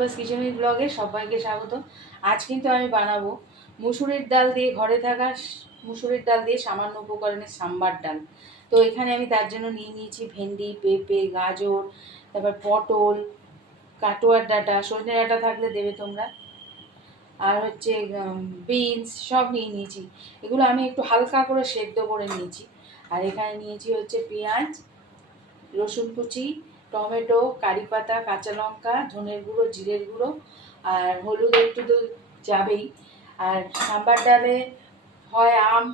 সুতোবাস কিচেনের ব্লগে সবাইকে স্বাগত। আজ কিন্তু আমি বানাবো মুসুরির ডাল দিয়ে ঘরে থাকা মুসুরির ডাল দিয়ে সামান্য উপকরণের সাম্বার ডাল। তো এখানে আমি তার জন্য নিয়ে নিয়েছি ভেন্ডি, পেঁপে, গাজর, তারপর পটল, কাটোয়ার ডাঁটা, সজনে ডাঁটা থাকলে দেবে তোমরা। আর হচ্ছে বিনস সব নিয়ে নিয়েছি। এগুলো আমি একটু হালকা করে সেদ্ধ করে নিয়েছি। আর এখানে নিয়েছি হচ্ছে পেঁয়াজ, রসুন কুচি টমেটো, কারি পাতা, কাঁচা লঙ্কা, ধনের গুঁড়ো, জিরের গুঁড়ো আর হলুদ একটু তো যাবেই। আর সাম্বার ডালে হয় আম,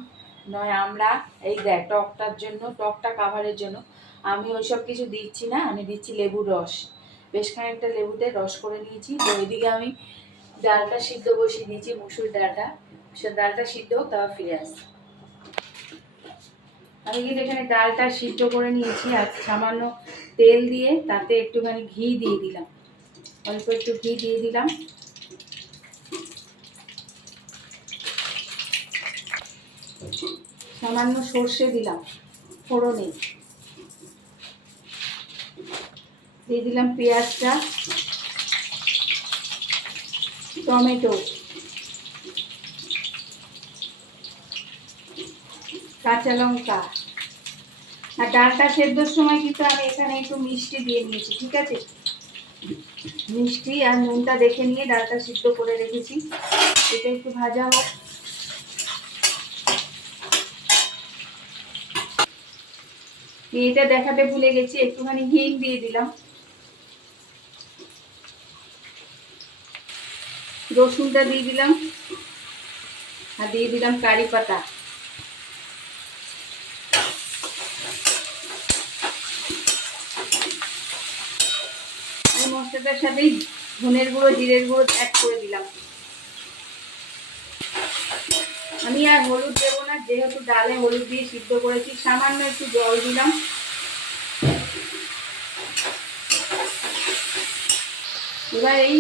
নয় আমরা এই দেখ, টকটার জন্য, টকটা কাভারের জন্য। আমি ওইসব কিছু দিচ্ছি না, আমি দিচ্ছি লেবুর রস। বেশ খানিকটা লেবুতে রস করে নিয়েছি। তো ওইদিকে আমি ডালটা সিদ্ধ বসিয়ে দিয়েছি, মুসুর ডালটা। সে ডালটা সিদ্ধ তারপর ফিরে আসি আমি কিন্তু এখানে ডালটা সিদ্ধ করে নিয়েছি, আর সামান্য তেল দিয়ে তাতে একটুখানি ঘি দিয়ে দিলাম। অল্প একটু ঘি দিয়ে দিলাম। সামান্য সর্ষে দিলাম, ফোড়নে। দিয়ে দিলাম পেঁয়াজটা, টমেটো। কাঁচা লঙ্কা। আর ডালটা সেদ্ধর সময় কিন্তু আমি এখানে একটু মিষ্টি দিয়ে নিয়েছি ঠিক আছে? মিষ্টি আর নুনটা দেখে নিয়ে ডালটা সিদ্ধ করে রেখেছি। এটা একটু ভাজা হোক। এটা দেখাতে ভুলে গেছি, একটুখানি হিং দিয়ে দিলাম। রসুনটা দিয়ে দিলাম। আর দিয়ে দিলাম কারি পাতা এই মশলাটার সাথেই ধনের গুঁড়ো, জিরের গুঁড়ো অ্যাড করে দিলাম। আমি আর হলুদ দেবো না, যেহেতু ডালে হলুদ দিয়ে সিদ্ধ করেছি, সামান্য একটু জল দিলাম। এবার এই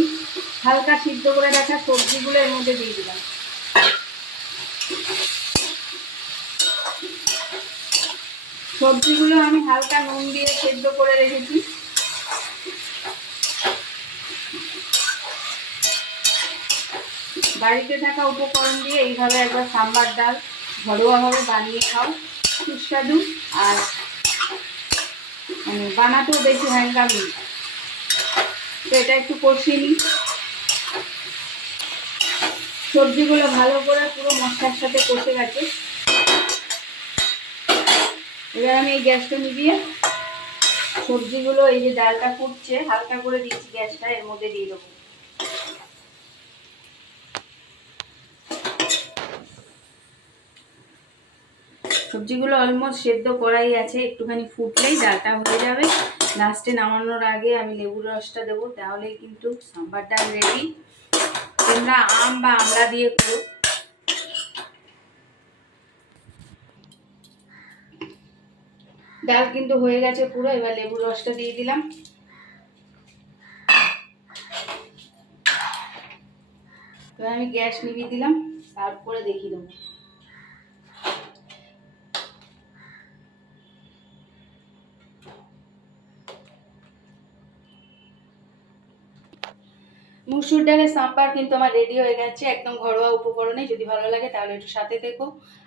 হালকা সিদ্ধ করে রাখা সবজিগুলো এর মধ্যে দিয়ে দিলাম। সবজিগুলো আমি হালকা নুন দিয়ে সেদ্ধ করে রেখেছি। বাড়িতে থাকা উপকরণ দিয়ে এইভাবে একবার সাম্বার ডাল ঘরোয়াভাবে বানিয়ে খাও। সুস্বাদু আর মানে বানাতেও বেশি হ্যাঙ্গাম তো এটা একটু কষিয়ে নিই। সবজিগুলো ভালো করে পুরো মশলার সাথে কষে গেছে। এবার আমি এই গ্যাসটা নিভিয়ে সবজিগুলো এই যে ডালটা ফুটছে, হালকা করে দিচ্ছি গ্যাসটা, এর মধ্যে দিয়ে দেবো। সবজিগুলো অলমোস্ট সেদ্ধ করাই আছে, একটুখানি ফুটলেই ডালটা হয়ে যাবে। লাস্টে নামানোর আগে আমি লেবুর রসটা দেবো, তাহলেই কিন্তু সাম্বার ডাল রেডি তোমরা আম বা আমড়া দিয়ে করো। ডাল কিন্তু হয়ে গেছে পুরো, এবার লেবুর রসটা দিয়ে দিলাম। এবার আমি গ্যাস নিভিয়ে দিলাম করে দেখিয়ে দেবো। মুসুর ডালের সাম্বার কিন্তু আমার রেডি হয়ে গেছে, একদম ঘরোয়া উপকরণে যদি ভালো লাগে তাহলে একটু সাথে দেখো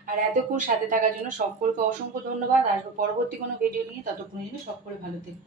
আর এতক্ষণ সাথে থাকার জন্য সকলকে অসংখ্য ধন্যবাদ। আসব পরবর্তী কোনো ভিডিও নিয়ে, ততক্ষণের জন্য সকলে ভালো থেকো।